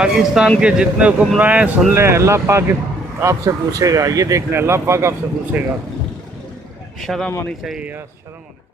पाकिस्तान के जितने हुक्मरान हैं सुन लें, अल्लाह पाक आपसे पूछेगा। ये देख लें, अल्लाह पाक आपसे पूछेगा। शर्म आनी चाहिए यार, शर्म आनी चाहिए।